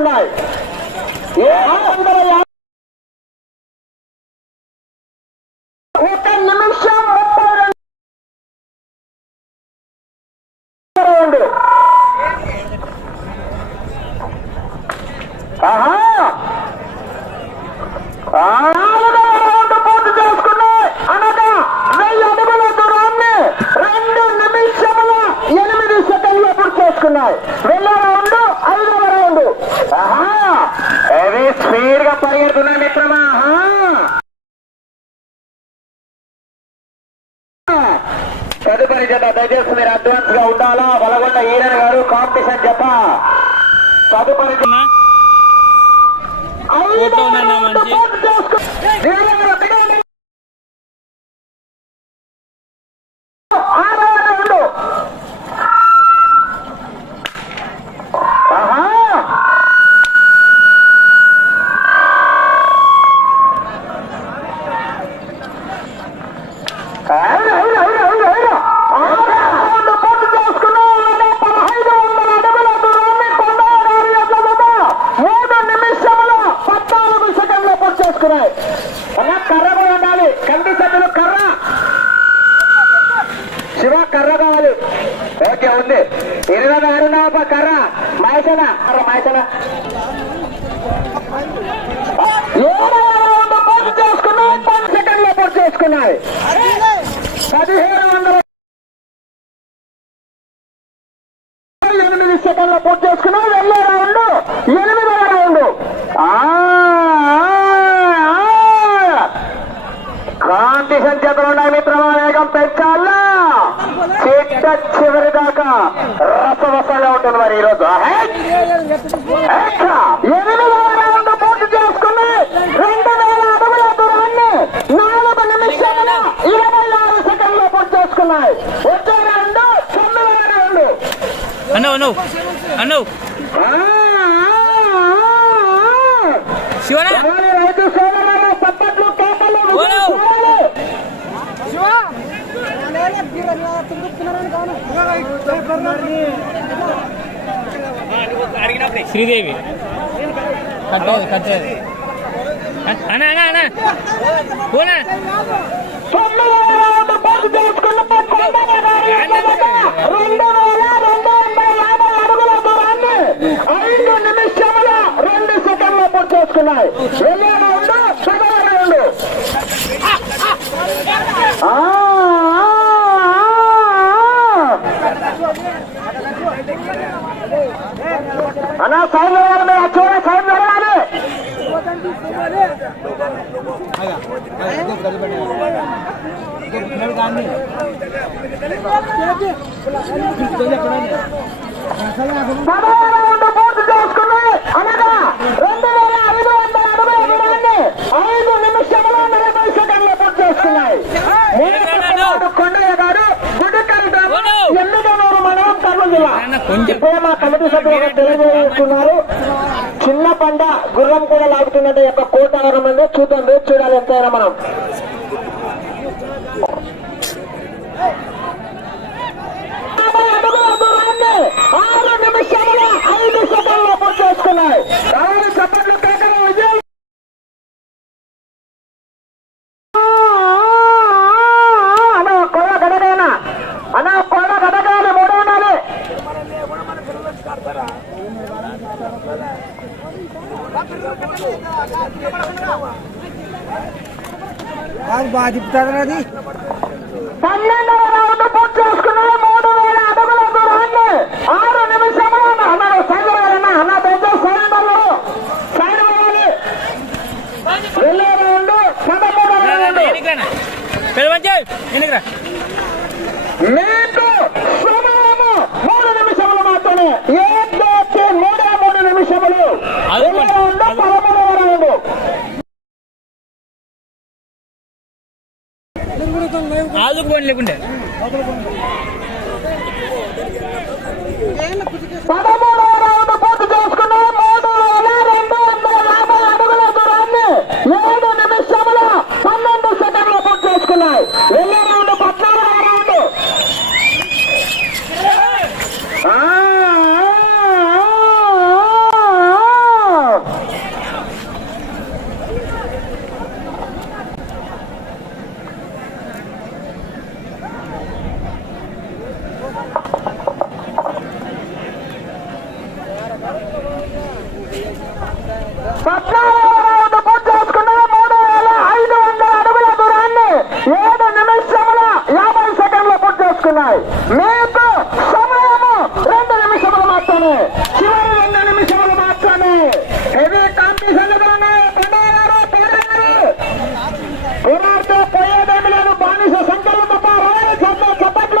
ఉన్నాయి. ఏడు వందల ఒక నిమిషం ముప్పై రెండు ఆహా నాలుగవ రౌండ్ పూర్తి చేసుకున్నాయి అనగా వెయ్యి అడుగుల దూరాన్ని రెండు నిమిషముల ఎనిమిది సెకండ్లు పూర్తి చేసుకున్నాయి వెళ్ళే రౌండ్ ఐదవ రౌండ్ ఆహా ఇది స్పీడ్గా పరిగెడుతున్నాయి మిత్రమా. తదుపరి జత దయచేసి మీరు అడ్వాన్స్గా ఉండాలా బలగొండ ఈరన్ గారు కాంపిటీషన్ జత తదుపరి మంచి. మూడు నిమిషములు పద్నాలుగు సెకండ్లు పూర్తి చేసుకున్నాయి అలా కర్ర కూడా ఉండాలి కంటి సభ్యులు కర్ర శివ కర్ర కావాలి ఓకే ఉంది ఇరవై ఆరు నాప కర్ర పూర్తి చేసుకున్నాయి. పది సెకండ్లో పూర్తి చేసుకున్నాయి. పదిహేడు వందల ఎనిమిది సెకండ్లు పూర్తి చేసుకున్నాం వెళ్ళే రౌండ్. ఎనిమిదవ రౌండ్. కాంపిటీషన్ చేతులు ఉన్నాయి మిత్రమా వేగం పెంచాలా? చిట్ట చివరి ఉంటుంది మరి ఈరోజు. ఎనిమిదవ రౌండ్ పూర్తి చేసుకుని రెండు వేల అడుగుల దూరాన్ని నాలుగు నిమిషాల ఇరవై ఆరు సెకండ్లు పూర్తి చేసుకున్నాయి. వచ్చే రౌండ్ తొమ్మిదవ రౌండ్. అన్నో అన్నో అన్నో శివనా? రైతు సోదరులు పప్పట్లు కేకలు ఓలో. శ్రీదేవి కట్టదు కట్టదు అన్న అన్న అన్న పోనా తొమ్మిదవ రౌండ్ పూర్తి చేసుకున్న కొండల గారి ఎదుట రెండు వేల రెండు వందల యాభై అడుగుల దూరాన్ని ఐదు నిమిషముల రెండు సెకండ్లు పూర్తి చేసుకున్నాయి వెళ్ళే రౌండ్ సదవ రౌండ్ ఆ, ఆ, ఆ. అన్నా సైన్ వేయాలి మీరు చూడ సైన్ పూర్తి చేసుకుని అనగా రెండు వేల ఐదు వందల అడుగుల దూరాన్ని ఐదు నిమిషముల నలభై సెకండ్లు పూర్తి చేసుకున్నాయి మూడవ కొండయ్య గారు గుడికల్ గ్రామం ఎమ్మిదనూరు మండలం కర్నూలు జిల్లా అన్న కొంచెం ఇప్పుడే మా కమిటీ సభ్యులు తెలియజేస్తున్నారు. చిన్న పంట గుర్రం కూడా లాగుతున్నట్టు యొక్క కోట ఆరు మంది చూద్దాం రేపు చూడాలి ఎంతైనా మనం. ఆరు నిమిషముల ఐదు సెకండ్లు పూర్తి చేసుకున్నాయి రావాలి చప్పట్లు కేకలు విజయం అన్న కొడ గడగైనా అన్న కొడ గడగాలి మూడు ఉండాలి బాగా తిప్పుతారు అది పన్నెండవ రౌండ్ పూర్తి చేసుకున్నాయి మూడు వేల అడుగుల దూరాన్ని ఆరు నిమిషములు అన్నాడు సైన్ అన్న దయచేసి సైన్ అన్నారు సైన్ అవ్వాలి వెళ్ళే రౌండ్ పదమూడవ రౌండ్ ఎన్నికరా పెద్ద మంచి ఎన్నికరా మీకు సమయము మూడు నిమిషములు మాత్రమే ఏ దోచి మూడే మూడు నిమిషములు అది వెళ్ళే రౌండ్ పదమూడవ రౌండ్ ఆదుకు చేసుకున్నాయి మేతో సమయము రెండు నిమిషములు మాత్రమే. చివరి రెండు నిమిషములు మాత్రమే. హెవీ కాంపిటీషన్ పోరాడితే పోయేదేమి లేదు బానిస సంఖ్యలు తప్ప రాయల చంద్ర చప్పట్లు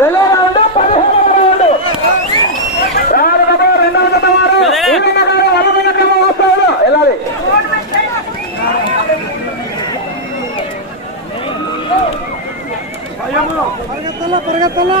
వెళ్ళే రౌండ్ పదిహేను రౌండ్ రెండవ జత వారు. ఈయన గారు వలమైన క్రమ వస్తాడు. వెళ్ళాలి. పరిగెత్తల్లా పరిగెత్తల్లా.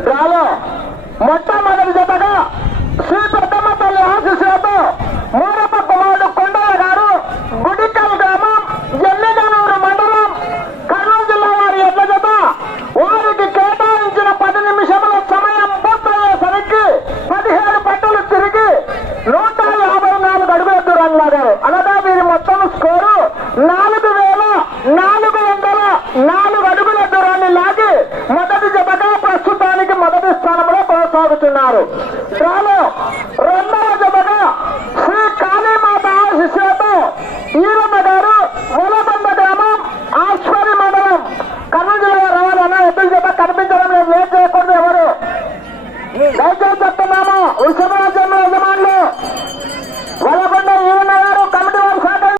డ్రాలో మొట్టమొదటి